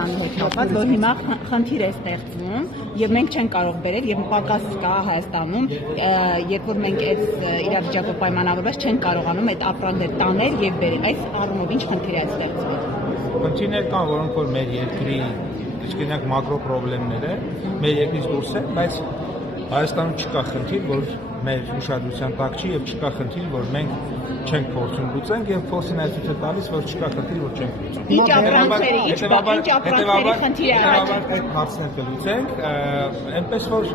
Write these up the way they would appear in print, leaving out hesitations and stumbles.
երաժշտությանի հետ կապված, որ հիմա խնդիր է ստեղծվում եւ մենք չենք կարող բերել եւ պակաս կա Հայաստանում, երբ որ մենք այդ իրավիճակով պայմանավորված չենք կարողանում այդ ապրանքները տանել եւ բերել։ Այս առումով ինչ խնդիր է ստեղծվել։ Խնդիրներ կան, որոնք որ մեր երկրի իսկ մակրո խնդիրներ է, մեր երկրից դուրս է, բայց Հայաստանում չկա խնդիր, որ մեր ուշադրության տակ չի եւ չկա խնդիր, որ մենք չենք փորձում լուծենք եւ փորձին այսպես է տալիս, որ չկա խնդիր, որ չենք լուծում։ Ինչ ապրանքների խնդիր է այդ հարցները կլուծենք, այնպես որ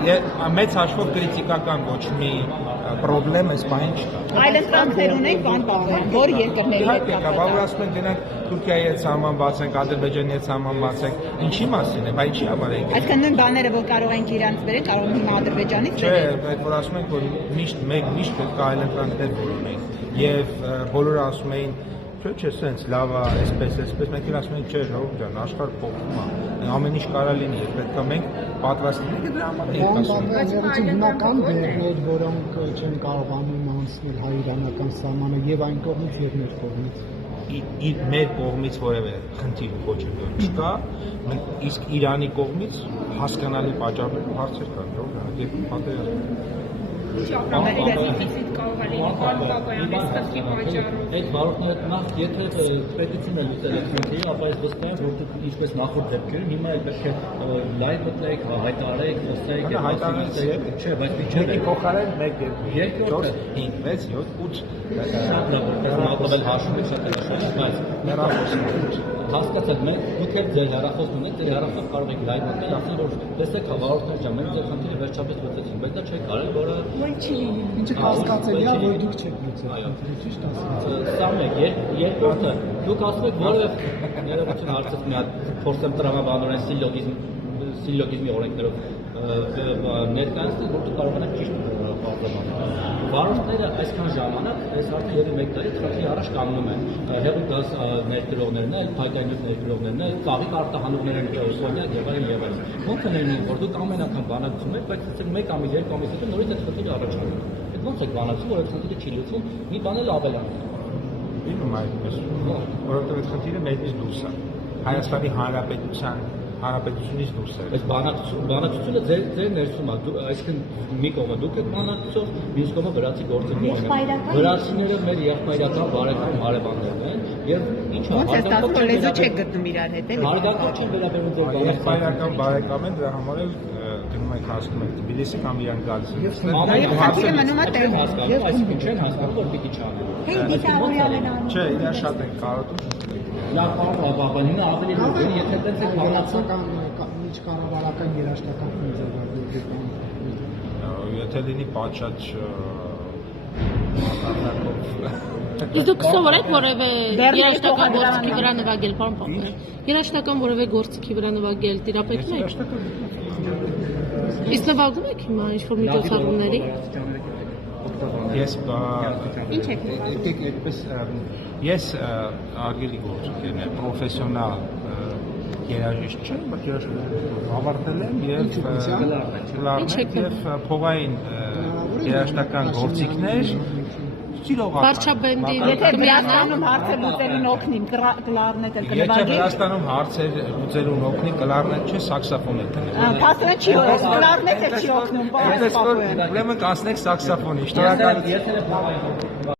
մեծ հաշվով կրիտիկական ոչ մի պրոբլեմ այս բանին չկա։ Այլ ընտրանքներ ունենք բան պահել, որ երկրների հետ կապված։ Բավարար ասում են դրանք Թուրքիայի հետ սահմանվածենք, Ադրբեջանի հետ սահմանվածենք, ինչի մասին է, բայց ինչի համար է։ Այսինքն նույն բաները, որ կարող ենք իրանց բերել, կարող են հիմա Ադրբեջանից բերել։ Չէ, այդ որ ասում ենք, որ միշտ կա այլ ընտրանքներ որում ենք, եւ բոլորը ասում էին չէ, սենց լավ է, այսպես, մենք ասում ենք, չէ, ժողովուրդ ջան, աշխարհը փոխվում է, ամեն ինչ կարող լինի, եւ պետք է մենք պատրաստ լինենք դրա համար ենք ասում։ Բայց հիմնական դերներ, որոնք չեն կարողանում անցնել հայ-իրանական սահմանը եւ այն կողմից եւ մեր կողմից։ Մեր կողմից որևէ խնդիր ոչ չկա, իսկ Իրանի կողմից հասկանալի պատճառներով հարցեր կան, եւ պատերազմ։ Այդ բարոյթները նախ եթե պետությունը լուծել է խնդիրը, ապա ես վստահ եմ, որ ինչպես նախորդ դեպքերում հիմա պետք է լայվ մտնեք, հայտարարեք, խոսեք, չէ, բայց միջև փոխարեն 1 2 3 4 5 6 7 8 մատնել հաշվում եք շատ հաշվի, բայց հասկացեք, մենք դուք եք ձեր հեռախոսն ունեք, ձեր հեռախոսով կարող եք լայվ մտնել, ասել որ տեսեք հավարորդներ ջան, մենք ձեր խնդիրը վերջապես լուծեցինք, բայց դա չէ կարել, որը Ինչը կասկածելի է, որ դուք չեք լուծել։ Ճիշտ ասած։ Սա մեկ, երկրորդը, դուք ասում եք որևէ ներողություն հարցից մի հատ փորձեմ տրամաբանորեն սիլոգիզմի օրենքներով ներկայացնել, որ դուք կարողանաք ճիշտ բարձրանալ։ Վարորդները այսքան ժամանակ, այս արդեն երբ 1 տարի խնդրի առաջ կանգնում են, հեղուկ գազ ներդրողներն էլ, փայտանյութ ներդրողներն էլ, ծաղիկ արտահանողներ են սոնյակ եւ այլն եւ այլն։ Ոնց է լինում, որ դուք ամեն անգամ բանակցում եք, բայց ասենք 1 ամիս, 2 ամիս հետո նորից այդ խնդիրը առաջանում է։ Այդ ոնց է բանակցում, որ այդ խնդիրը չի լուծվում, մի բան էլ ավելանում։ Իմ այդպես, որովհետեւ այդ խնդիրը մեզնից դուրս է։ Հայաստանի Հանրապետությունից դուրս է։ Այս բանակցությունը ձեր ներսում է, այսինքն մի կողմը դուք եք բանակցող, մյուս կողմը վրացի գործընկերներն են։ Վրացիները մեր եղբայրական բարեկամ հարևաններն են եւ ինչ ոնց է ստացվում, որ լեզու չեք գտնում իրար հետ, էլի։ Հարգանքով չեն վերաբերվում ձեր եղբայրական բարեկամ են, դրա համար էլ գնում եք հասնում եք Թբիլիսի կամ իրան գալիս են։ Եվ խնդիրը մնում է տեղում։ Այսինքն չեն հասկանում, որ պիտի չանեն։ Հենց դիտավորյալ են անում։ Չէ, իրար շատ են կարոտում։ Լավ, բաբան, հիմա ավելի լավ է, եթե դեռ եք բանակցական միջկառավարական երաժշտական ֆունդamental Եթե լինի պատշաճ Իսկ դուք սովորեք որևէ երաժշտական գործիքի վրա նվագել, պարոն Պապյան։ Երաժշտական որևէ գործիքի վրա նվագել տիրապետում եք։ Իսկ նվագում եք հիմա ինչ-որ միջոցառումների։ Ես Ինչ եք։ այդպես ես արգելի գործիքներ եմ, պրոֆեսիոնալ երաժիշտ չեմ, բայց ավարտել եմ եւ կլարնետ եւ փողային երաժշտական գործիքներ սիրողական։ Վարչաբենդի Եթե Վրաստանում հարցեր լուծելուն օգնիմ, կլարնետը Եթե կնվագի։ Վրաստանում հարցեր լուծելուն օգնի, կլարնետ չէ, սաքսոֆոն է տնի։ Փաստորեն չի օգնում, կլարնետը չի օգնում, Ուրեմն կանցնենք սաքսոֆոնի։ Շնորհակալություն։